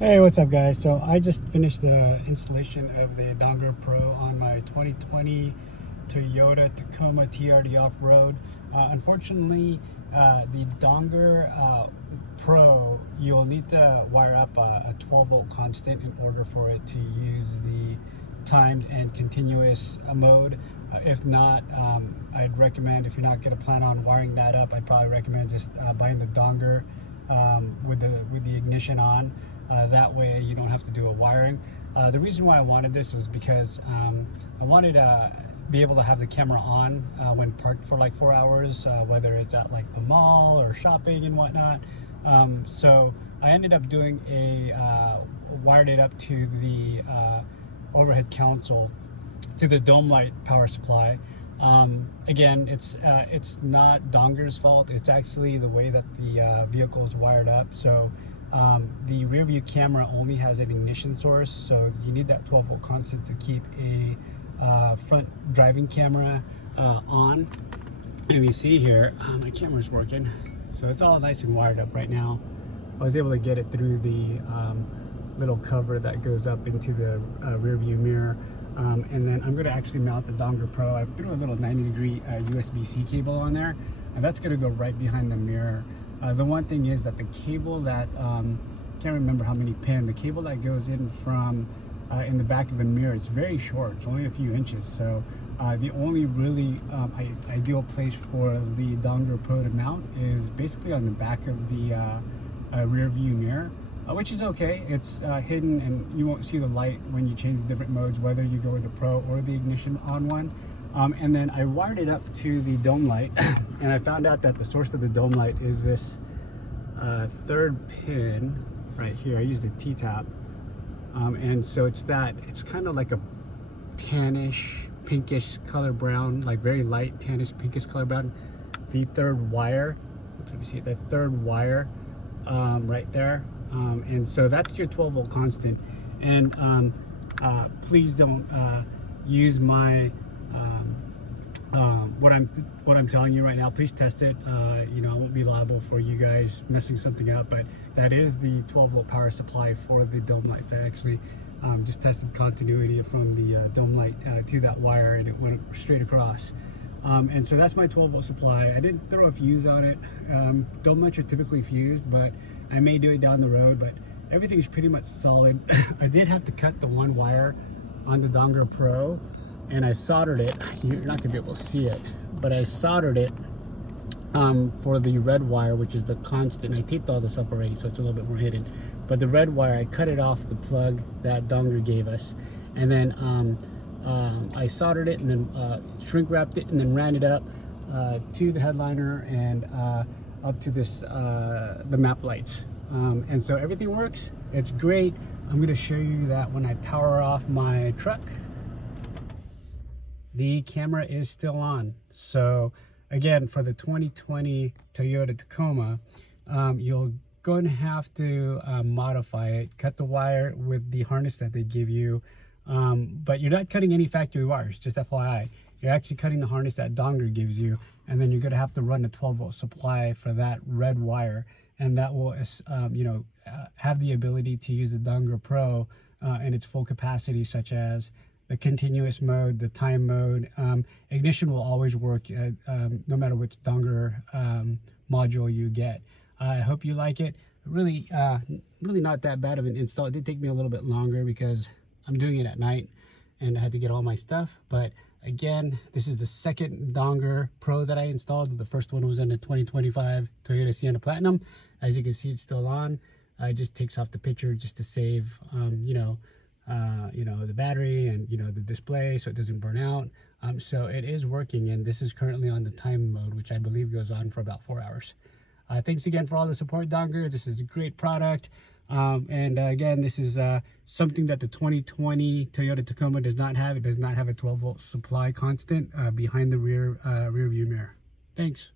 Hey, what's up guys? So I just finished the installation of the Dongar Pro on my 2020 Toyota Tacoma TRD off-road. Unfortunately, the Dongar Pro, you'll need to wire up a 12 volt constant in order for it to use the timed and continuous mode. If not, I'd recommend, if you're not going to plan on wiring that up, I'd probably recommend just buying the Dongar with the ignition on. That way you don't have to do a wiring. The reason why I wanted this was because I wanted to be able to have the camera on when parked for like 4 hours, whether it's at like the mall or shopping and whatnot. So I ended up doing wired it up to the overhead console, to the dome light power supply. Again, it's not Dongar's fault. It's actually the way that the vehicle is wired up. So the rear view camera only has an ignition source, so you need that 12 volt constant to keep a front driving camera on. And you see here, my camera's working, so it's all nice and wired up right now. I was able to get it through the little cover that goes up into the rear view mirror. And then I'm going to actually mount the Dongar Pro. I threw a little 90-degree USB-C cable on there, and that's going to go right behind the mirror. The one thing is that the cable that, can't remember how many pin, the cable that goes in from in the back of the mirror is very short. It's only a few inches. So the only really ideal place for the Dongar Pro to mount is basically on the back of the rear view mirror. Which is okay. It's hidden and you won't see the light when you change the different modes, whether you go with the Pro or the ignition on one. And then I wired it up to the dome light and I found out that the source of the dome light is this third pin right here. I used the T-tap. And so it's kind of like a tannish, pinkish color brown, like very light tannish, pinkish color brown. The third wire, let me see, the third wire right there. And so that's your 12 volt constant. And please don't use my what I'm telling you right now. Please test it. You know, I won't be liable for you guys messing something up, but that is the 12 volt power supply for the dome lights. I actually just tested continuity from the dome light to that wire, and it went straight across. And so that's my 12 volt supply. I didn't throw a fuse on it. Dome lights are typically fused, but I may do it down the road, but everything's pretty much solid. I did have to cut the one wire on the Dongar Pro, and I soldered it. You're not gonna be able to see it, but I soldered it for the red wire, which is the constant. I taped all this up already, so it's a little bit more hidden. But the red wire, I cut it off the plug that Dongar gave us, and then I soldered it and then shrink wrapped it and then ran it up to the headliner and up to this the map lights. And so everything works. It's great. I'm going to show you that when I power off my truck, the camera is still on. So again, for the 2020 Toyota Tacoma, you're going to have to modify it, cut the wire with the harness that they give you. But you're not cutting any factory wires, just FYI. You're actually cutting the harness that Dongar gives you, and then you're going to have to run a 12 volt supply for that red wire, and that will have the ability to use the Dongar Pro in its full capacity, such as the continuous mode, the time mode. Ignition will always work no matter which Dongar module you get. I hope you like it. Really not that bad of an install. It did take me a little bit longer because I'm doing it at night and I had to get all my stuff. But again, this is the second Dongar Pro that I installed. The first one was in the 2025 Toyota Sienna Platinum. As you can see, it's still on. It just takes off the picture just to save, the battery and, the display so it doesn't burn out. So it is working, and this is currently on the time mode, which I believe goes on for about 4 hours. Thanks again for all the support, Dongar. This is a great product. Again, this is something that the 2020 Toyota Tacoma does not have. It does not have a 12 volt supply constant behind the rear view mirror. Thanks.